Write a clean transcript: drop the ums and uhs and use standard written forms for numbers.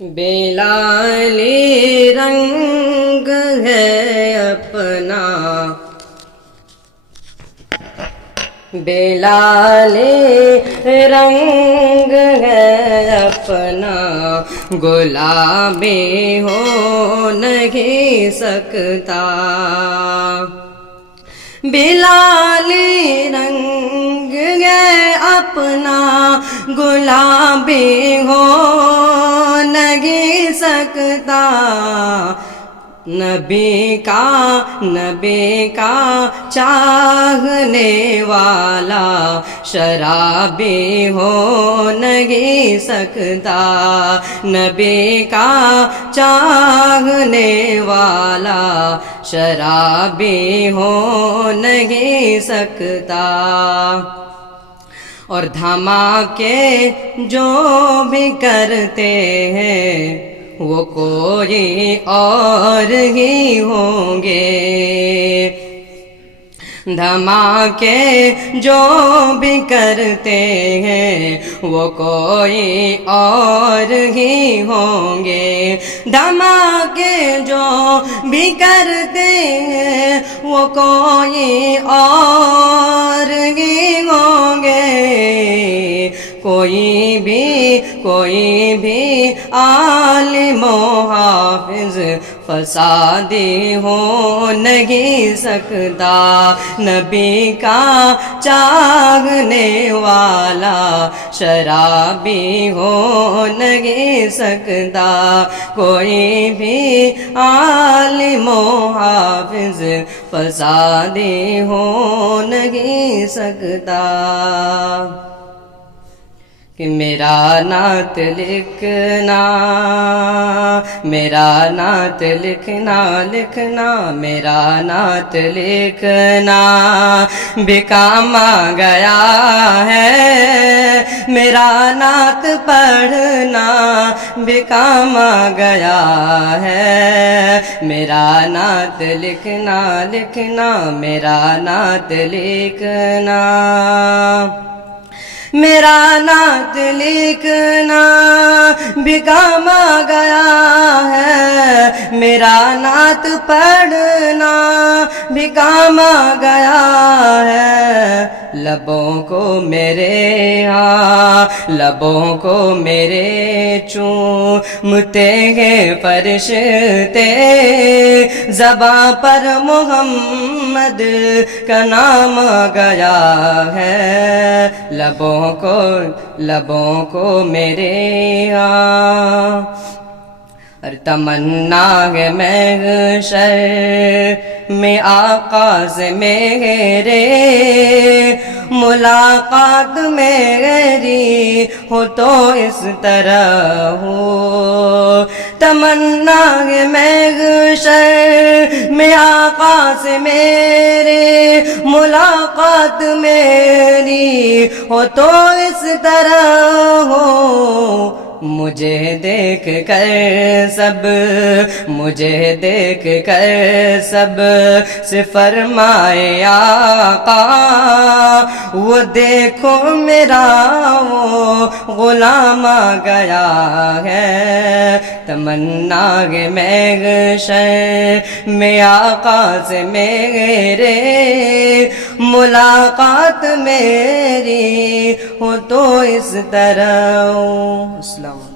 بلالی رنگ ہے اپنا، بلالی رنگ ہے اپنا، گلابی ہو نہیں سکتا۔ بلالی رنگ ہے اپنا، گلابی ہو نہیں سکتا۔ نبی کا چاہنے والا شرابی ہو نہیں سکتا۔ نبی کا چاہنے والا شرابی ہو نہیں سکتا۔ اور دھماکے جو بھی کرتے ہیں وہ کوئی اور ہی ہوں گے۔ دھماکے جو بھی کرتے ہیں وہ کوئی اور ہی ہوں گے۔ دھماکے جو بھی کرتے ہیں وہ کوئی اور ہی ہوں گے۔ کوئی بھی عالم و حافظ فسادی ہو نہیں سکتا۔ نبی کا چاہنے والا شرابی ہو نہیں سکتا۔ کوئی بھی عالم و حافظ فسادی ہو نہیں سکتا۔ کہ میرا نعت لکھنا، میرا نعت لکھنا، میرا نعت لکھنا بھی کام آ گیا ہے۔ میرا نعت پڑھنا بھی کام آ گیا ہے۔ میرا نعت لکھنا، میرا نعت لکھنا، میرا نعت لکھنا بھی کام آ گیا ہے۔ میرا نعت پڑھنا بھی کام آ گیا ہے۔ لبوں کو میرے لبوں کو میرے چومتے ہیں فرشتے، زباں پر محمد کا نام آ گیا ہے۔ لبوں کو میرے اور تمنا ہے محشر میں آقا سے میرے، ملاقات میری ہو تو اس طرح ہو۔ تمنا ہے محشر میں آقا سے میرے، ملاقات میری ہو تو اس طرح ہو۔ مجھے دیکھ کر سب سے فرمائے آقا، وہ دیکھو میرا وہ غلام آ گیا ہے۔ تمنا ہے محشر میں آقا سے میرے، ملاقات میری ہو تو اس طرح ہو۔ السلام علیکم۔